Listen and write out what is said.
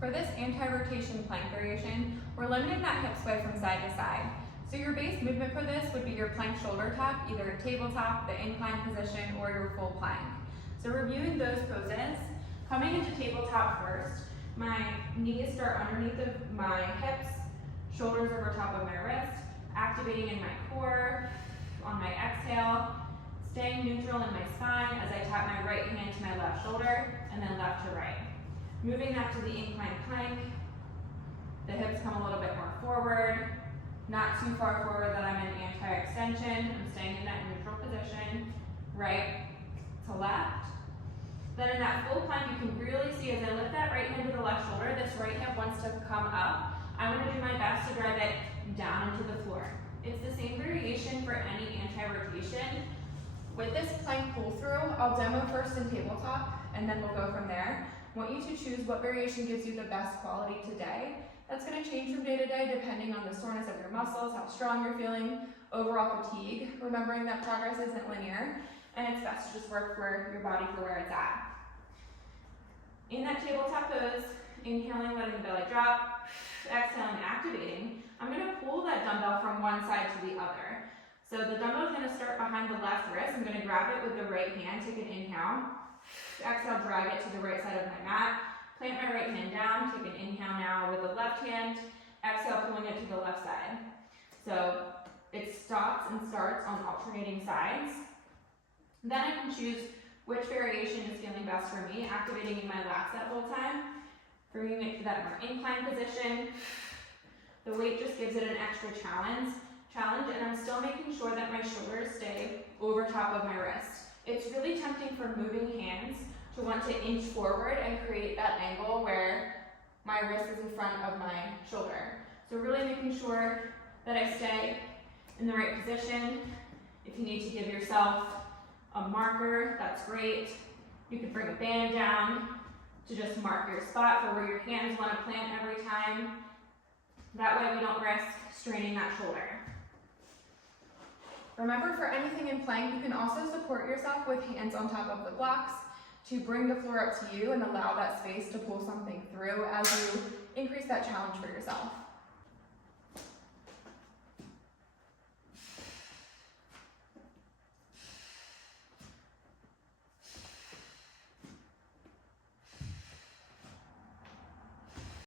For this anti-rotation plank variation, we're limiting that hip sway from side to side. So your base movement for this would be your plank shoulder tap, either a tabletop, the incline position, or your full plank. So reviewing those poses, coming into tabletop first, my knees start underneath of my hips, shoulders over top of my wrist, activating in my core, on my exhale, staying neutral in my spine as I tap my right hand to my left shoulder, and then left to right. Moving that to the incline plank, the hips come a little bit more forward, not too far forward that I'm in anti-extension. I'm staying in that neutral position, right to left. Then in that full plank, you can really see as I lift that right hand to the left shoulder, this right hip wants to come up. I'm going to do my best to drive it down into the floor. It's the same variation for any anti-rotation. With this plank pull through, I'll demo first in tabletop, and then we'll go from there. I want you to choose what variation gives you the best quality today. That's going to change from day to day depending on the soreness of your muscles, how strong you're feeling, overall fatigue, remembering that progress isn't linear, and it's best to just work for your body for where it's at. In that tabletop pose, inhaling, letting the belly drop, exhaling, activating, I'm going to pull that dumbbell from one side to the other. So the dumbbell is going to start behind the left wrist. I'm going to grab it with the right hand, take an inhale, exhale, drag it to the right side of my mat, plant my right hand down, take an inhale now with the left hand, exhale, pulling it to the left side. So it stops and starts on alternating sides. Then I can choose which variation is feeling best for me, activating in my lats that whole time, bringing it to that more incline position. The weight just gives it an extra challenge, and I'm still making sure that my shoulders stay over top of my wrist. It's really tempting for moving hands to want to inch forward and create that angle where my wrist is in front of my shoulder. So really making sure that I stay in the right position. If you need to give yourself a marker, that's great. You could bring a band down to just mark your spot for where your hands want to plant every time. That way we don't risk straining that shoulder. Remember, for anything in plank, you can also support yourself with hands on top of the blocks to bring the floor up to you and allow that space to pull something through as you increase that challenge for yourself.